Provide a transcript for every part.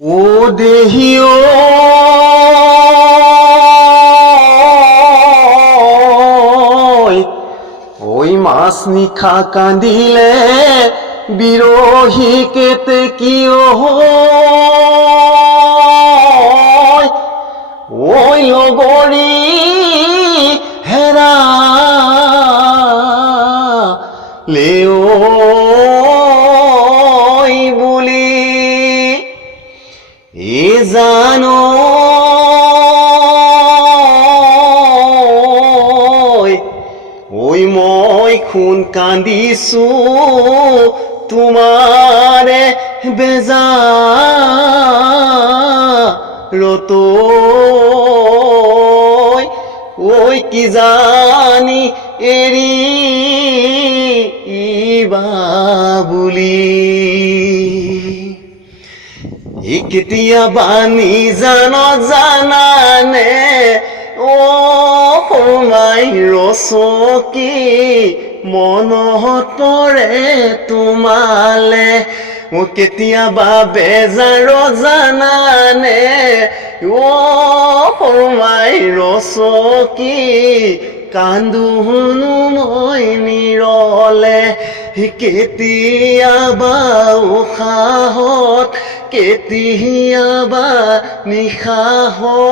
ও দেহি ওই মাছ নিশা কান্দিলে বিৰহী কেতে কিয় ওই লগৰী হেৰালেও বুলি জানো ওই মই খুন কান্দিছো তোমাৰে বেজাৰত ওই কি জানি এৰিবা বুলি কেতিয়াবা জানানে মাই ৰচকি মনত পৰে তোমালে কেতিয়াবা বেজাৰ জানানে মাই ৰচকি কান্দোনো মই নিৰলে কেতিয়াবা উশাহত কেতিয়াবা নিশাহত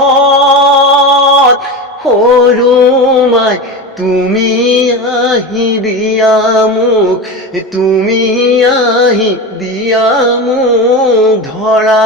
সৰু মাই তুমি আহি দিয়া মোক তুমি আহি দিয়া মোক ধৰা